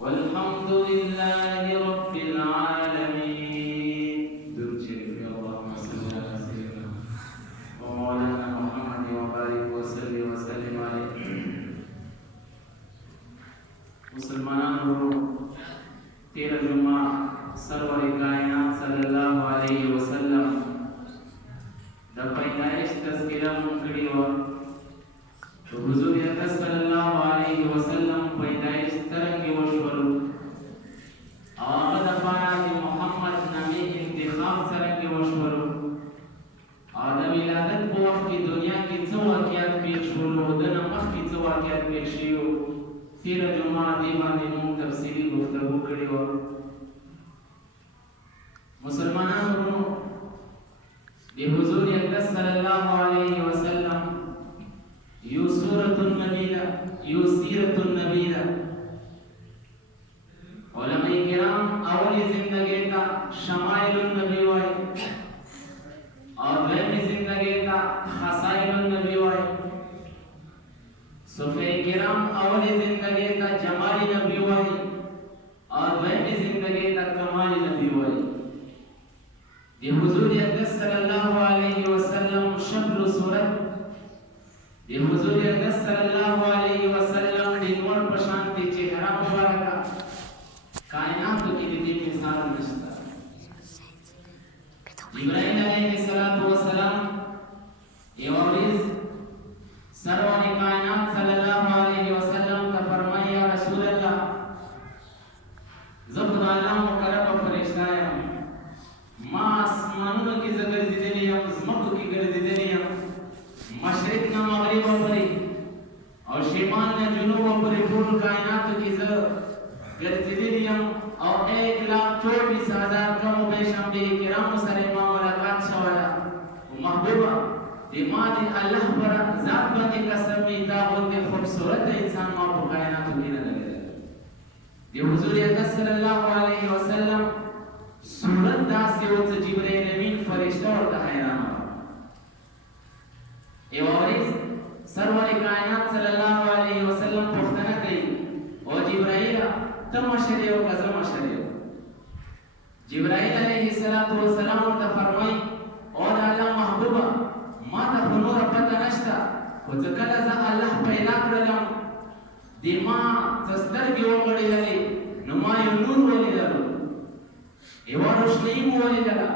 والحمد لله رب العالمين. درود شريف يا اللهم صل على سيدنا ومولانا محمد وبارك وسلم عليه. मुसलमानों तेरह जुम्मा सरवर कायनात सल्लल्लाहु अलैहि वसल्लम द पैदाइश तस्किरा मुकड़ी और हुजूर अकरम सल्लल्लाहु अलैहि वसल्लम पैदाइश तरंगे वशवरु आगद पारा कि मोहम्मद नामी इंतखाब तरंगे वशवरु आदम विलादत को वक्त की दुनिया की वाक़ियात पेश हुलो दना मख की वाक़ियात पेश हुयो तेरह जुम्मा दीवाने मुंह तफसीली गुफ्तगू करी और मुसलमानों ये हुजूर अकरम सल्लल्लाहु अलैहि वसल्लम यू सूरतुन नबीला यू सीरतुन नबीला उलमाए किराम अवली जिंदगी का शमाइलुन नबी वाई और दूसरी जिंदगी का खसाइलुन नबी वाई सूफी किराम अवली जिंदगी का जमाली नबी वाई और दूसरी जिंदगी का कमाली नबी वाई। ये हुजूर अकरम सल्लल्लाहु अलैहि वसल्लम शक्ल सूरत ये हुजूर अकरम सल्लल्लाहु अलैहि वसल्लम दिनवर प्रशांति चेहरा मुबारक कायनात की दी मिसाल नशता इब्राहीम अलैहिस्सलातु वस्सलाम ये वारिस सरवर कायनात सल्लल्लाहु अलैहि वसल्लम का फरमाया या रसूल अल्लाह जब खुदा मुकर्रम फरिश्ता है मां आसमानों की जगह दिदेनी हम ज़मीन की गल दिदेनी हम मशरिक ना मगरिब परे और शिमाल ना जुनूब परे पूर्ण कायनात की जगह गल दिदेनी हम और 1,24,000 कम बेशम भी किराम सरे मुलाकात छवाया महबूबा दिमाग अल्लाह पर जात बने कसम मीता होते खूबसूरत इंसान मां को कायनात की न लगे ये हुजूर अकरम सल्लल्लाहु अलैहि वसल्लम सूरत दास के उस जिब्राइल अमीन फरिश्ता और हैरान ए वारिस सरवर कायनात सल्लल्लाहु अलैहि वसल्लम पुख्तना कई ओ जिब्राइल तम शरीय और कज़म शरीय जिब्राइल अलैहिस्सलातु वस्सलाम और फरमाई और अल्लाह महबूबा मा तफनूर पता नश्ता को जकला za अल्लाह पैदा करलम दिमा तस्तर की ओगड़ी लगे नुमाय नूर वली ललो एवा रोशनी वली लगा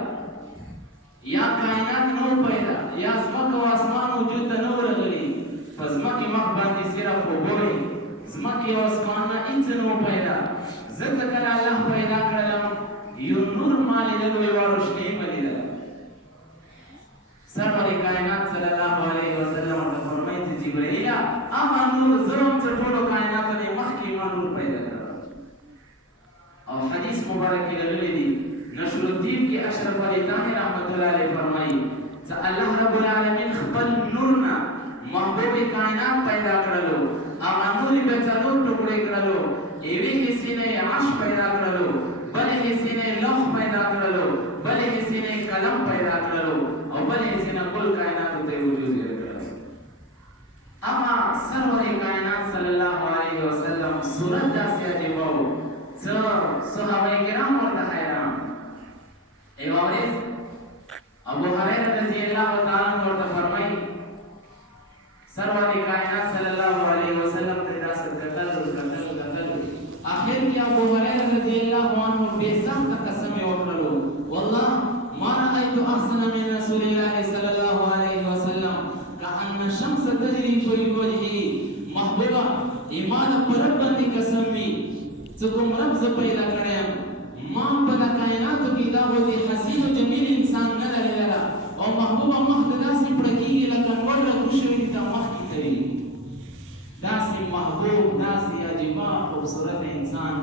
या कायनात नूर पैदा या ज़मीन व आसमान वजूद नूर लगी फज़मा की मखबान की सिरा को बोई ज़मीन की आसमान ना इंसान पैदा जकला अल्लाह पैदा करलम यू नूर माली ललो एवा रोशनी वली लगा सरवर कायनात सल्लल्लाहु अलैहि वसल्लम ने फरमाया थी जिब्राइल आमा नूर जरूर से थोड़ो कायनात ने मखकी नूर पैदा कर और हदीस मुबारक की ललवी नशरुद्दीन की अशरफ अली तानी रहमतुल्लाह अलैहि फरमाई ज अल्लाह रब्बुल आलमीन खपल नूरना महबूब कायनात पैदा करलो आमा नूर के चारों टुकड़े करलो एवे हिस्से ने आश पैदा करलो बले हिस्से ने लौह पैदा करलो बले हिस्से ने कलम पैदा करलो और बले हिस्से ने कुल कायनात ते वजूद करलो अमा सरवर कायनात सल्लल्लाहु अलैहि वसल्लम सूरत दासिया देवो सहाबाए किराम और हैरान ए वारिस अबू हुरैरा रज़ियल्लाहु ताला और फरमाई सरवर कायनात सल्लल्लाहु अलैहि वसल्लम के दास कतल आखिर की अबू हुरैरा रज़ियल्लाहु अन्हु बेसम का कसम वकलो वल्लाह मा रायतु अहसन मिन रसूलिल्लाह सल्लल्लाहु अलैहि वसल्लम कअन्न शम्स तजरी फी वजही महबूबा ईमान पर बंदी कसम में चुकुम रब से पैदा करे मां पदा कायनात की दावत हसीन जमील इंसान न लगेला और महबूबा महददा से पड़की लकन वर खुशरी ता मख करी दासी महबूब दासी अजीबा खूबसूरत इंसान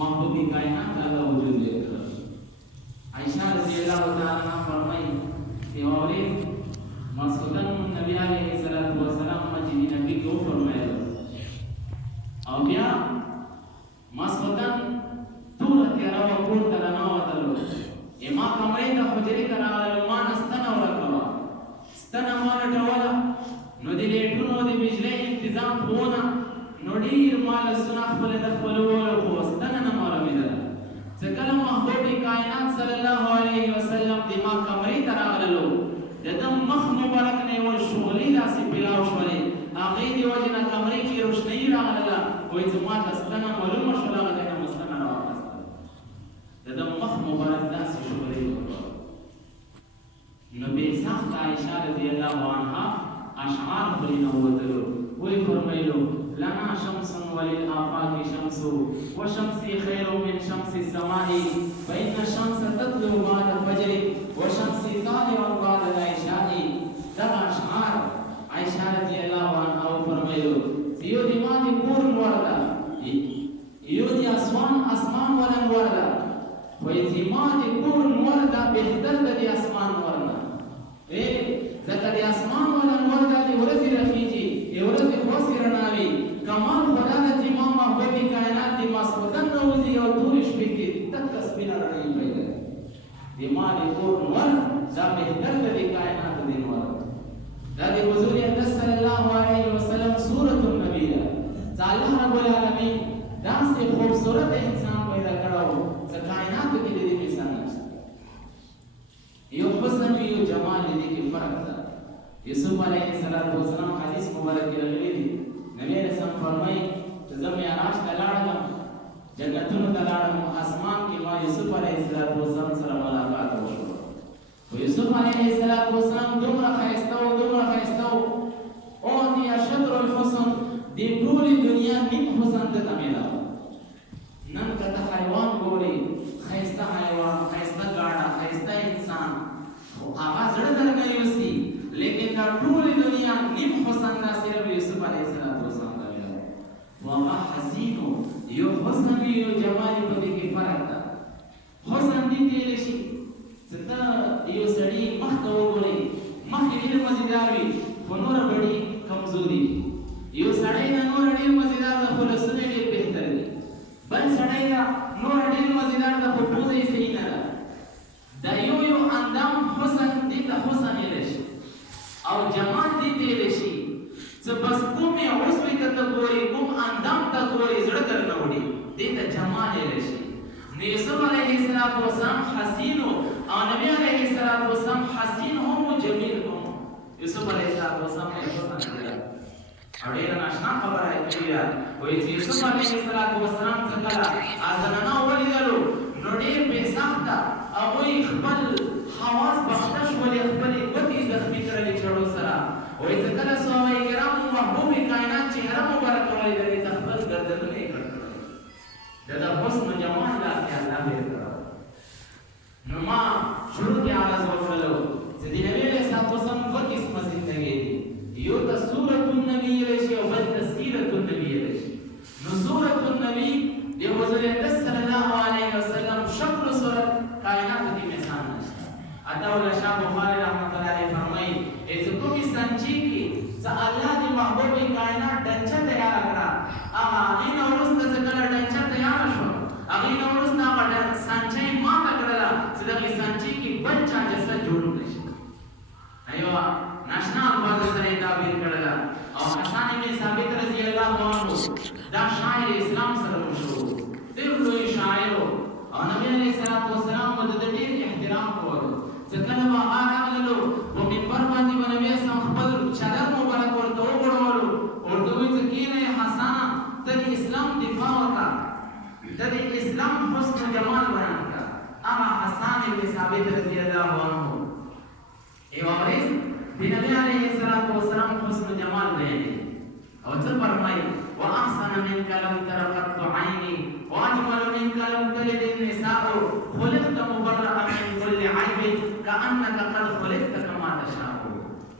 महबूबी कायनात का वजूद है। आयशा रज़ियल्लाहु ताला फरमाई कि और मसलन नबी अलैहिस्सलातु वस्सलाम मस्जिद नबी को फरमाया और क्या मसलन तूर के अलावा कौन तरना वतलो एमा कमरे का हुजरे का मान स्तन और कवा स्तन मान टवला नदी लेटू नदी बिजली इंतजाम होना नोडीर माल सुना खपले दखलो वो स्तन مبارک نه یو شغلې داسې پیلاو شولې هغې د وجې نه کمرې کې روشنایي راغله وایي زما ته ستنه معلومه شوله هغه ځای نه مو ستنه راواخیستله د ده مخ مبارک داسې شغلې وکړه نو بې سخته عایشه رضی الله عنها اشعار پرې نووتلو وی فرمایلو لنا شمس وللآفاق شمس وشمسي خير من شمس السماء فإن الشمس تطلع بعد الفجر وشمسي طالع بعد العشاء دغه اشعار عائشہ رضی الله عنها فرمایلو یو دی ما دی پور وردا یو دی اسمان ولن وردا وی دی ما دی پور وردا بهتر دی اسمان وردا ځکه د اسمان ولن وردا دی ورځې رخیږي ورځې خوسې رڼاوي کمال خدا د ما محبوب کائنات دی ماسخوتن نوځي او تورې شپې کې تک سپینه رڼایي پیدا دی ما دی پور ور دا بهتر دی کائنات دی نور دا دی حضور اقدس صلی الله علیه وسلم سورۃ النبی ده الله رب العالمین داسې خوبصورت انسان پیدا کړو چې کائنات کې دې مثال نشته یو حسن یو جمال دې کې فرق ده یوسف علیه السلام حدیث مبارک کې راغلی دی نبی رسول فرمایي چې زه معراج ته لاړم جنتونو ته لاړم اسمان کې ما یوسف علیه السلام سره ملاقات وشو یوسف علیه السلام دومره ښایسته و او دی شطر الحسن دی ټولې دنیا نیم حسن ته میلاو نن کته حیوان ګوري ښایسته حیوان ښایسته ګاډه ښایسته انسان خو هغه زړه درنه یوسي لیکن دا ټولې دنیا نیم حسن دا صرف یوسف علیه السلام ته میلاو وهغه حسین یو حسن یو جمال په دې کې فرق ده حسن دې ویلی شي چې ته یو سړي مخ ته وګورې مخکې ډېر مزیدار وي خو نوره بډې کمزوري یو سړی نه نور ډېر مزیدار ده خو لاسونه ډېر بهتر دي بل سړی نه نور ډېر مزیدار ده خو پوزه یې صحیح نه ده دا یو اندام حسن دې ته حسن ویلی شي او جمال دې ته ویلی شي چې بس کومې عضوې ته ته ګورې کوم اندام ته ګورې زړه درنه وړي دې ته جمال ویلی شي نو یوسف علیه السلام حسین او نبی علیه السلام حسین هم و جمیل هم یوسف علیه السلام حسن کړی او ډېره ناشنا خبره یې کړې ده وایي چې یوسف علیه السلام څه کله زنانه ولیدلو نو ډېر بېسخته هغوی خپل حواس بخته شولې خپلې ګوتې زخمي کړلې چړو سره وایي چې کله صحابه کرامو محبوب کائنات چهره مبارکه ولیدلې ته خپل ګردنونه یې کړ کړل د ده حسن و جمال داسې الله بېر کړی نو ما شروع کې عرض وکړلو چې د نبي علیه السلام دوه قسمه زندګي دي یو ته سورۃ النبی راشي او بل ته سیرۃ النبی راشي نو سورۃ النبی د حضور اقدس صلی الله علیه وسلم شکل صورت کائنات کې مثال نشته عطاءالله شاه بخاری رحمۃ اللہ علیہ فرمایي چې کومې سنچي کې چې الله د محبوب کائنات ډنچه تیار کړه هغه نه ورسته چې کله ډنچه تیار شو هغه نه ورسته هغه سنچي ماته کړله چې دغه سنچي کې بل چا جسد جوړ نشي ایوه ناشنا الفاظ سره تعبیر کړل او حسن بن ثابت رضی الله عنه دا شاعر اسلام سره مشهور ډېر لوی شاعر او نبی علیه السلام د ډېر احترام کولو چې کله به هغه راغللو په منبر باندې به نبی اسلام خپل چادر مبارک ورته وغوړولو ورته وایي چې کینه حسنه ته د اسلام دفاع وکړه ته د اسلام حسن جمال بیان کړه هغه حسن بن ثابت رضی الله عنه ایوه ورځ د نبی علیه السلام حسن جمال بیانوي او څه فرمایي واحسن منك لم تر قط عيني واجمل منك لم تلد النساء خلقت مبرأ من كل عيب كأنك قد خلقت كما تشاء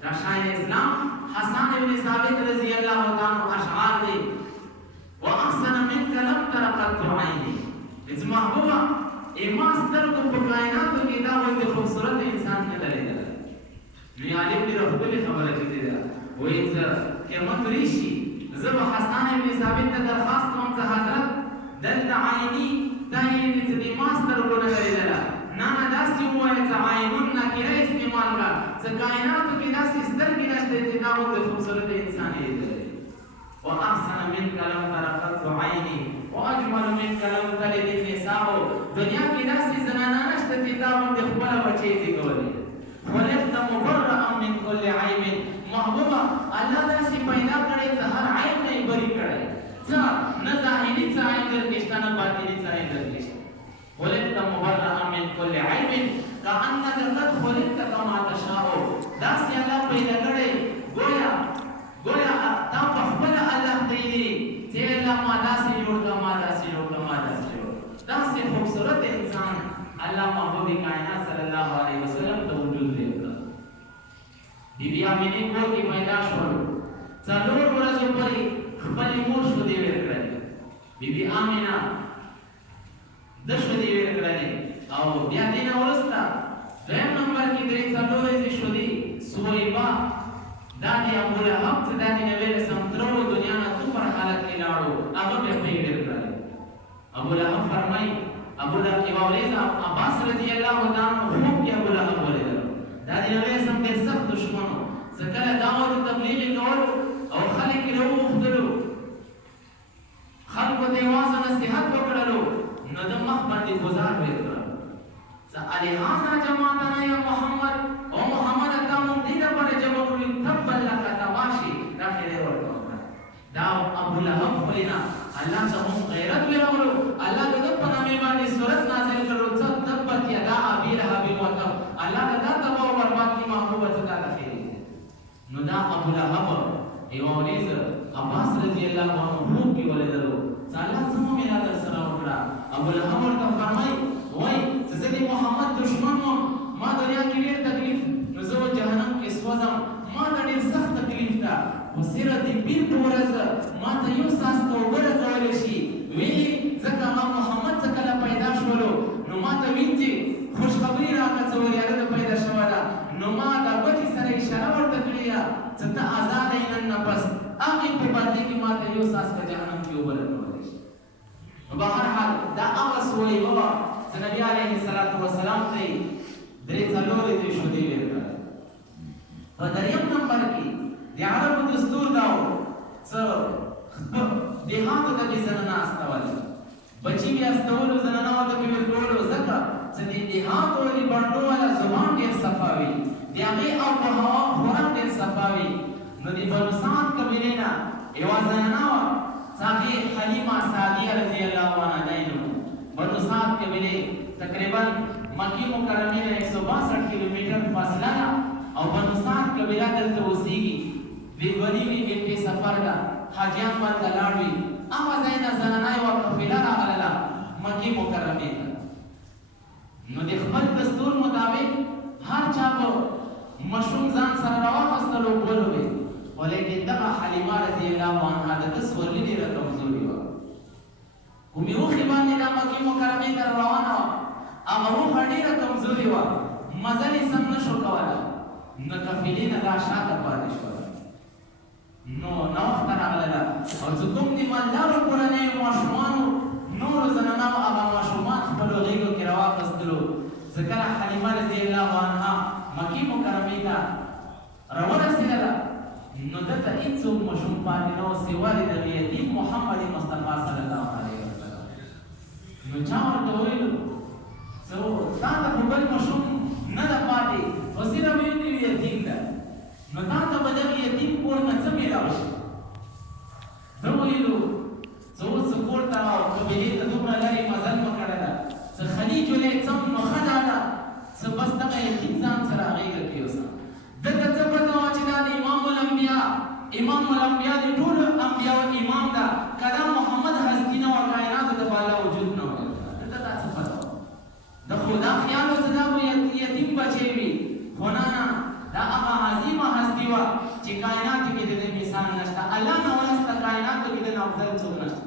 دا شاعر اسلام حسن بن ثابت رضی الله تعالی اشعار دي واحسن منك لم تر قط عيني اس محبوبه ایما سترګو په کائناتو کې دا وایي خوبصورت انسان نه لري نو عالم دې خپل خبره کړې ده وایي چې قیامت ریشي زه به حسن بن ثابت ته درخواست کوم چې حضرت دلته عیني دا یې چې د ما سترګو نه لرېدله نه داسې ووایه چې عینون نکره استعمال کړه چې کائناتو کې داسې سترګې نشته چې دا وایي خوبصورت انسان یې لري واحسن منك لم تر قط عيني واجمل منك لم تلد النساء دنیا کې داسې زنانه نشته چې دا وایي خپله بچی زېږولې خلقت مبرأ من كل عيب محبوبا الله داسې پیدا کړی چې هر عیب نه یې بری کړی څه نه ظاهري څه عیب درکې شته نه باطني څه عیب درکې شته خلقت مبرئا من كل عیب كأنك قد خلقت كما تشاء داسې الله پیدا کړی گویا تا په خپل الله دی چې الله ما داسې جوړ کړ ما داسې جوړ کړ ما داسې جوړ داسې خوبصورت انسان الله محبوب کائنات صلی الله علیه وسلم ته وجود ورکړ بیبي آمینه کور کې پیدا شول څلور ورځې پورې خپل مور شودې ورکړې بیبي آمینه د شودې ورکړې او بیا دې نه ورسته دویم نمبر کې درې څلور ورځې شودې سویبا دا دې ابو لهب ته دا دې نبی رسول ترو دنیا نه تو پر حالت کې لاړو هغه به پیډ ورکړې ابو لهب فرمایي ابو لهب یو ورځ عباس رضی الله عنه خوب کې ابو لهب ولیدل دا دې نبی رسول ډېر سخت دشمنو ځکه دعوت تبلیغ کول او خلک یې وغوښتلو خلکو ته واعظ نصیحت وکړلو نو د مخ باندې گزار وکړ لهذا جماعتنا یا محمد او محمد ته مونږ دې لپاره جمع کړو تبا لك تماشي دا خیره ورته دا ابو لهب وینا الله ته مونږ غیرت ورولو الله دې په نامه باندې سورۃ نازل کړو چې تبت یدا ابي لهب وتب الله دا تبو برباد کی محبوبت ته خیره نو دا ابو لهب یو ورځ عباس رضی الله عنه خوب کې ولیدلو الله سمو مینا در سره وکړه ابو لهب ورته فرمایي وای چې محمد دشمن ما دنیا کې ډېر تکلیف نو زه جهنم کې سوځم ما ته ډېر سخت تکلیف ده خو سیره دې پیر په ورځ ما ته یو څاڅکی اوبه راکولی شي ویلي ځکه ما محمد څه کله پیدا شولو نو ما ته ویل چې خوشخبري راکړه چې وریاله ده پیدا شوې ده نو ما د ګوتې سره اشاره ورته کړې ده چې ته ازاده یې نن نه پس هغې په بدلې کې ما ته یو څاڅکی جهنم کې اوبه راکولی شي نو بهرحال دا هغه سویبه وه نبی علیه الصلاۃ والسلام ته درې څلورې دې شودې ورکړه په دریم نمبر کې د عربو دستور داو څه دیهاتو ته کې زنانه استولې بچي بیا استولو زنانه ته کې ورکولو ځکه چې د دیهاتو د بڼو والا زبان ډېر صفا وي د هغې آبوهوا خوراک ډېر صفا وي نو د بنو سعد قبیلې نه یوه زنانه وه چې هغې حلیمه سعدیه رضی الله عنها دی نوم بنو سعد قبیله تقریبا مکی مکرمه نه 162 کیلومتر فاصله ده او بنو سعد قبیله دلته اوسېږي وی غریبي کې سفر ده حاجیان ورته لاړ وي هغه ځای نه زنانه یوه قافله راغله مکی مکرمې ته نو د خپل دستور مطابق هر چا به مشروم ځان سره راواخیستل او بولو وې خو لیکن دغه حلیمه رضی الله عنها د ده سورلي ډېره کمزوري وه کومې اوښې باندې دا مکې مکرمې ته روانه وه هغه اوښه ډېره کمزورې وه مزل یې سم نه شو کولی نو قافلې نه دا شاته پاتې شوله نو ناوخته راغله او چې کوم د مالدارو کورنیو ماشومانو نورو زنانو هغه ماشومان خپلو غېږو کې راواخیستلو چې کله حلیمه رضی الله عنها مکې مکرمې ته راورسېدله نو دلته هېڅوک ماشوم پاتې نه و سوا د دغه یتیم محمد مصطفی صلی الله علیه وسلم نو چا ورته وویلو چې تا ته خو بل ماشوم نه ده پاتې خو صرف یو د یتیم ده نو تا ته به دغه یتیم کور نه څه میلاو شي ده ویلو چې اوس کور ته او قبیلې ته دومره لرې مزل مه کړی ده چې خلیج ولې څم نو ښه دا ده چې بس دغه یتیم ځان سره غېږه کې اوسه دته څه پته وه چې دا د امام الانبیا د ټولو انبیاو امام ده که دا محمد هستي نه وه کائناتو ته به الله وجود نه وه دته دا څه پته وه د خو دا خیال و چې دا به یتیم بچی وي خو نه دا هغه عظیمه هستي وه چې کائناتو کې د دې مثال نشته الله نه ورسته کائناتو کې د نه افضل څوک نشته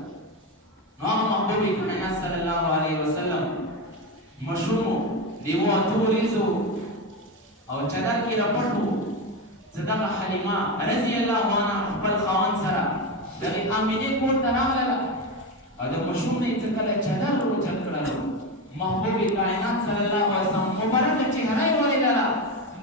نو هغه محبوب کائنات صلی الله علیه وسلم مشروم د یوه اتو ورځو او چادر کې راپټ و چې دغه حلیمه رضی الله عنها خپل خاوند سره دغې آمینې کور ته راغله او د ماشوم نه یې چې کله چادر اوچت کړلو محبوب کائنات صلی الله علیه وسلم مبارکه چهره یې ولیدله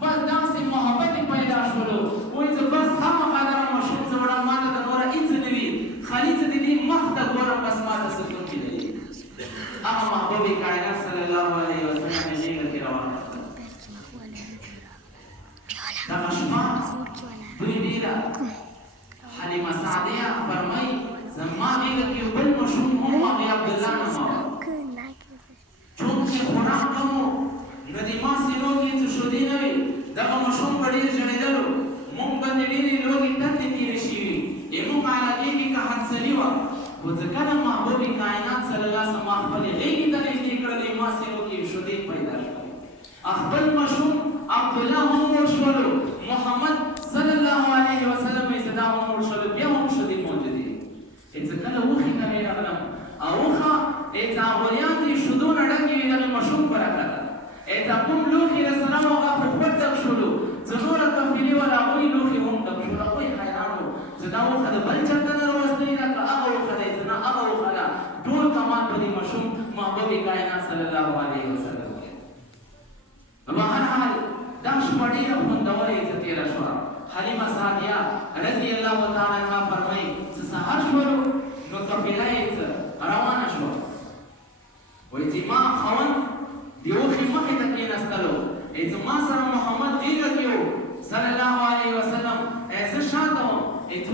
بس داسې محبت یې پیدا شولو وایي چې بس خامخا دغه ماشوم زه وړم ما ته د نوره هېڅ نه وي خالي چې د دې مخ ته ګورم بس ما ته سکون کېدلی هغه محبوب کائنات صلی الله علیه وسلم یې غېږه کې راواخیستل دغه شپه خپل غېږې ته نږدې کړلې ما سینو کې شیدې پیدا شوې خپل ماشوم عبدالله هم مړ شولو محمد صلی الله علیه وسلم یې صدا هم مړ شولو بیا هم شیدې موجودې چې کله وښې ته مې راغلم او وښه چې غوریان دي شیدو نه ډکې وي دغې ماشوم په راکړه چې کوم لوښي د سلام هغه په خپل ډک شولو څه نوره قافلې وه هغوی لوښي هم ډک شول هغوی حیران وو چې دا وښه د بل چاته نه راوستلې ده که هغه وښه دی چې نه هغه وښه ده ټول کمال په دې ماشوم محبوب کائنات صلی الله علیه وسلم په هر حال دا شپه ډېره خوندوره یې څه تېره شوه حلیمه سعدیه رضی الله تعالی عنها فرمایي چې سهار شولو نو قافله یې څه روانه شوه وایي چې ما خاوند د وښې مخې ته کېناستلو چې ما سره محمد غېږه کې و صلی الله علیه وسلم زه شاته وم چې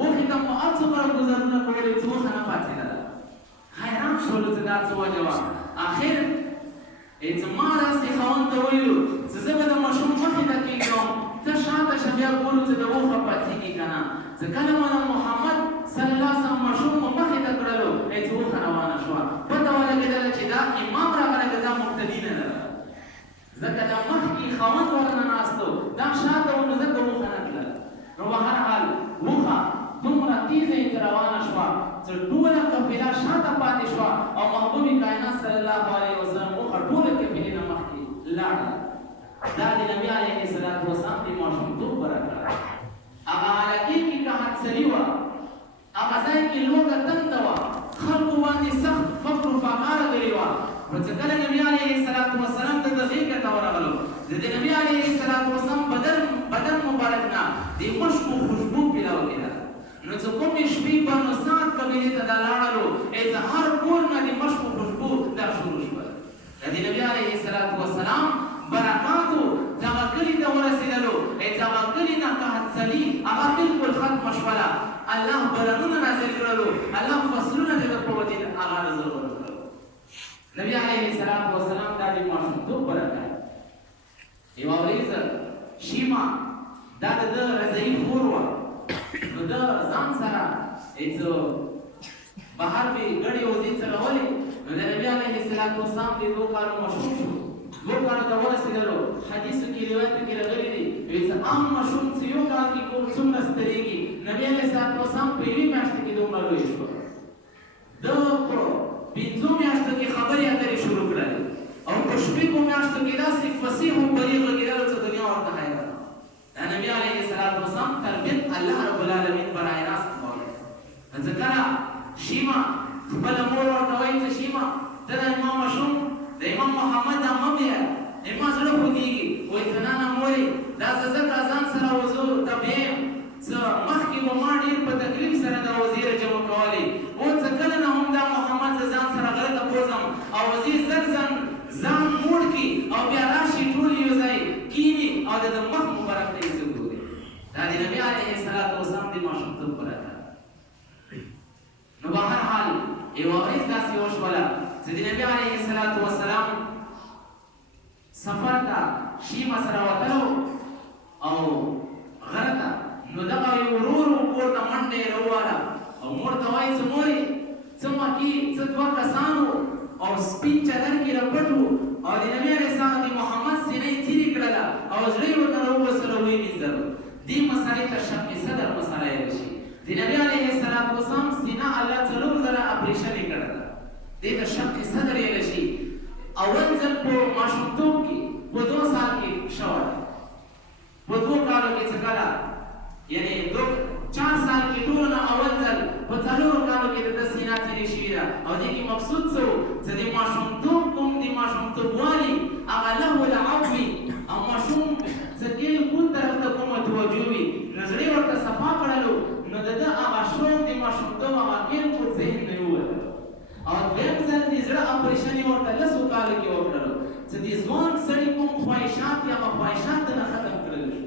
وښې ته مو هر څومره ګزارونه کولې چې وښه نه پاڅېدله حیران شولو چې دا څه وجه وه اخر چې ما داسې خاوند ته ویلو چې زه به د ماشوم مخې ته کېږدم ته شاته شه بیا ګورو چې د وښه پاڅېږي که نه چې کله مو د محمد صلی الله علیه وسلم ماشوم مو مخې ته کړلو چې وښه روانه شوه پته ولګېدله چې دا امام راغلی که دا مقتدي نه ده ځکه دا مخکې خاوند ورنه ناست و دا شاته و نو ځکه وښه نه تلله نو په هر حال وښه دومره تیزه یې روانه شوه چې ټوله قافله شاته پاتې شوه او محبوب کائنات صلی الله علیه وسلم وښه ټوله قافلې نه مخکې لاړه دا د نبي علیه السلام د ماشومتوب ورکړه هغه علاقې کې که حدسري وه هغه ځای کې لوږه تنده وه خلکو باندې سخت فقر و فقار غلې وه نو چې کله نبي علیه السلام ته د غېږې ته ورغلو د نبي علیه السلام بدن مبارک نه د مشکو خوشبو پیلاو کېده نو چې کومې شپې بنو سعد قبیلې ته دا لاړلو چې هر کور نه د مشکو خوشبو دا شروع شوه د نبي علیه السلام برکاتو چې هغه کلي ته ورسېدلو چې هغه کلي نه که حدسلي هغه بلکل ختمه شوله الله بارانونه نازل کړلو الله فصلونه د ده په وجې هغه نازل ورکړل نبي علیه السلام دا د ماشومتوب ورکړه یوه ورځ شیما دا د ده رضایي خور وه نو ده ځان سره چې بهر مې ګډې وزې څرولې نو د نبي علیه السلام د 2 کالو ماشوم شو 2 کالو ته ورسېدلو حدیثو کې روایتو کې راغلي دي چې عام ماشوم چې 1 کال کې کوم څومره سترېږي نبي علیه السلام په یوې میاشتې کې دومره لوی شوه ده په 5 میاشتو کې خبرې اترې شروع کړلې او په 6 میاشتو کې داسې فصیح و بلیغ غږېدلو چې دنیا ورته حیرانه دا نبي علیه السلام تربیت الله رب العالمین برای راست کوله ځکه شیما خپله مور ورته وایي چې شیما ته د امام ماشوم د امام محمد دا مه بیایه ما زړه خوږېږي وایي چې نه مورې دا زه ځکه ځان سره وضو ته بیایم چې مخکې به ما ډېر په تکلیف سره دا وزیره جمع کولې اوس چې کله نه هم دا محمد زه ځان سره غره ته بوځم او وزیر ځان موړ کړي او بیا راشي ټول یو ځای کښېني او د ده مخ مبارک ته یې څه ګوري دا د نبي علیه السلام د ماشومتوب ورکړه نو په هر حال یوه ورځ داسې وشوله چې د نبي علیه السلام سفر ته شیمه سره وتلو او غره ته نو دغه یو ورور کور ته منډه یې راوواله او مور ته وایي چې مورې څه مکې څه 2 کسان وو او سپین چادر کې رپټ وو او د نبي علیه السلام د محمد سینه یې تیرې کړله او زړه یې ورته راوباسلو ویې مینځلو دې مسئلې ته شق صدر مسئله یې شي د نبي علیه السلام سینه الله 4 ځله اپریشن یې کړې ده دې ته شق صدر یې شي اول ځل په ماشومتوب کې په 2 سال کې شوی په 2 کالو کې څه کله یعنی 4 سال کې ټول نه اول ځل په 4 کالو کې د سینه تیرې شوې ده او دې کې مقصود څه و چې د ماشومتوب کوم د ماشومتوبوالي هغه له العفوي او ماشوم چې دې کوم طرف ته کومه توجه وي نو زړه ورته صفا کړلو نو د ده هغه شوق د ماشومتوب هغه بالکل ذهن نه ووتلو او دویم ځل د زړه اپریشن یې ورته 10 کالو کې وکړلو چې د ځوان سړي کوم خواهشات دي هغه خواهشات نه ختم کړل شو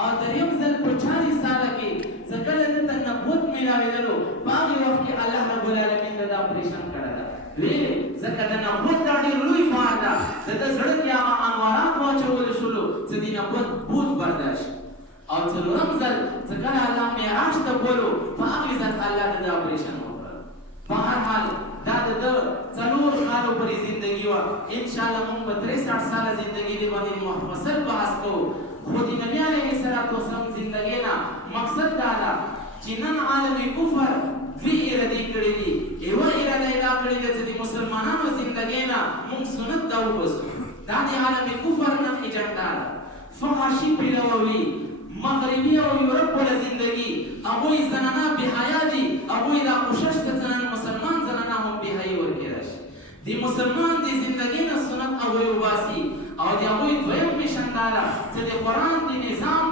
او دریم ځل په 40 ساله کې چې کله ده ته نبوت میلاوېدلو په هغې وخت کې الله رب العالمین د ده اپریشن کړی ده ولې ځکه د نبوت دا ډېر لوی کار ده د ده زړه کې هغه انوارات واچولی شولو چې د نبوت بوت برداشت او څلورم ځل چې کله الله معراج ته بولو په هغې ځل الله د ده اپریشن وکړل په هر حال دا د ده ان شاء الله موږ په 63 ساله ژوندۍ دی باندې مفصل بحث کوو. خو د نبی علیه الصلاۃ والسلام ژوندۍ نه مقصد دا ده چې نن عالم کفر دوی اراده کړې دي، یو اراده دا کړې ده چې د مسلمانانو ژوندۍ نه موږ سنت دا وباسو. دا د عالم کفر نن ایجنډا ده. فحاشي پیلوي مغربي او یورپ ولا زندگی هغوی زنانه بې حیا دي، هغوی دا کوشش کوي چې مسلمان زنانه هم بې حیا ورکړي راشي. د مسلمان د زندگی نه سنت هغوی وباسي او د هغوی دویم میشن دا ده چې د قرآن د نظام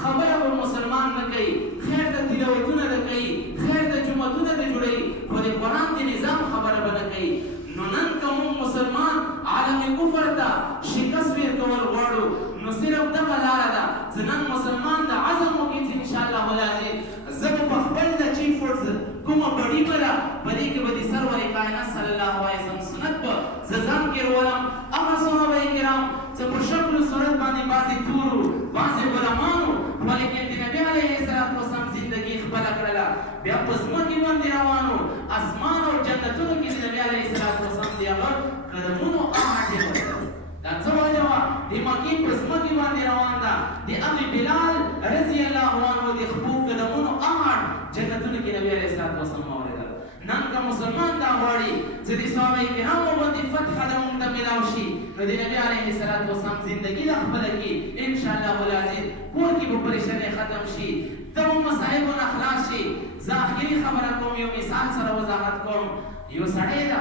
خبره به مسلمان نه کوي، خیر د تلاوتونه نه کوي، خیر د جوماتونه نه جوړوي، خو د قرآن د نظام خبره به نه کوي. نو نن که موږ مسلمان عالم کفر ته شکست ورکول غواړو نو صرف دغه لاره ده چې نن مسلمان د عزم وکړي چې انشاءالله العزیز زه به په خپل د چیف فورس کومه بډي به ده په دې کې به د سرور کائنات صلی الله علیه وسلم سنت به زه ځان کې رولم. هغه صحابه کرام چې په شکل و صورت باندې بعضې تورو بعضې غلامانو ولیکن د نبي علیه السلام زندګي خپله کړله، بیا په ځمکې باندې روانو اسمان او جنتونو کې د نبي علیه السلام د هغه قدمونو آهټ یې ورته. دا څه وجه وه؟ د مکې په ځمکې باندې روان ده، د هغې بلال رضی الله عنه د خپلو قدمونو آهټ جنتونو کې نبي علیه السلام واورېدل. نن که مسلمان دا غواړي چې د صحابه کرامو باندې فتح د موږ ته میلاو شي نو د نبي علیه السلام زندګي د خپله کې انشاءالله العزیز کور کې به پریشانۍ ختم شي، تمام مصائبو نه خلاص شي. زه آخري خبره کوم، یو مثال سره وضاحت کوم. یو سړی ده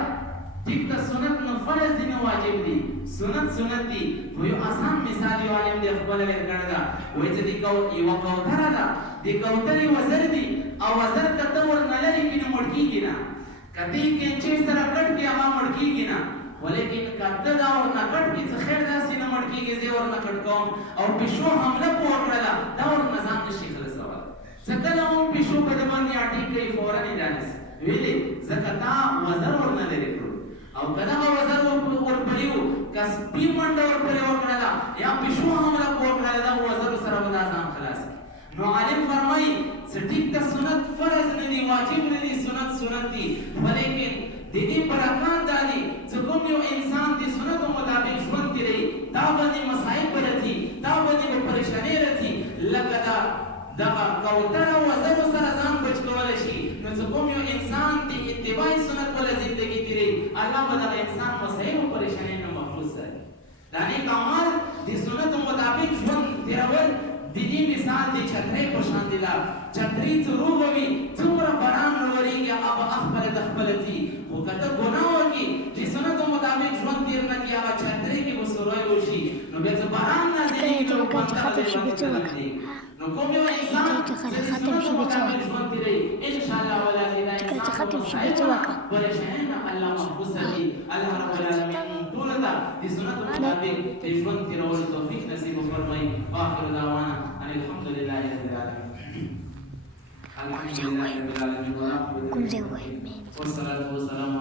ټیک ده سنت نو فرض دي نه واجب دي، سنت دي، خو یو آسان مثال یو عالم دی خپله ورکړی ده. وایي چې یوه کوتره ده، د کوترې وزر دي او وزر که ته ورنه لرې کړي نو مړ کېږي نه، که ته یې کینچې سره کټ کړي هغه مړ کېږي نه. ولیکن که ته دا ورنه کټ کړي څه خیر داسې نه مړ کېږي زه یې ورنه کټ کوم او پیشو حمله پې وکړله دا ورنه ځان نه شي خلاصولی. څه کله هم پیشو په ده باندې اټیک کوي فورا یې رانیسي، ویلې ځکه تا وزر ورنه لرې کړو او که دغه وزر ورپرې و که سپي منډه ورپرې وکړله یا پیشو حمله پې وکړله دغه وزرو سره به دا ځان خلاص کړي. نو عالم فرمایي چې ټیک ده سنت فرض نه دي، واجب نه دي، سنت دي، ولیکن د دې برکات دا دي چې کوم یو انسان د سنتو مطابق ژوند تېروي دا باندې مصائب به راځي، دا باندې به پریشانۍ راځي. لکه دغه کوتره وزرو سره ځان بچ کولی شي، نو چې کوم یو انسان د اتباع سنت والا زندګي تېروي الله به دغه انسان مصائب او پریشانۍ نه محفوظ ساتي. دا نیک اعمال د سنتو مطابق ژوند تېرول د دې مثال د چترۍ په شان دی. چترۍ چې روغه وي څومره باران وورېږي هغه به خپله د خپله ځي، خو که ته ګناه وکړي د سنتو مطابق ژوند تېر نه کړي هغه چترۍ کې به سوری وشي نو بیا چې باران نازلېږي نو په دغه ځای باندې نازلېږي. نو کوم یو انسان چې د سنتو مطابق ژوند تېروي انشاءالله والعزیز دا انسان به مصائبه پریشانۍ نه الله محفوظ ساتي. الله رب العالمین موږ ټولو ته د سنتو مطابق د ژوند تېرولو توفیق نصیب وفرمایي. واخر دعوانا ان الحمد لله رب العالمین. الحمد لله رب العالمین والصلاة والسلام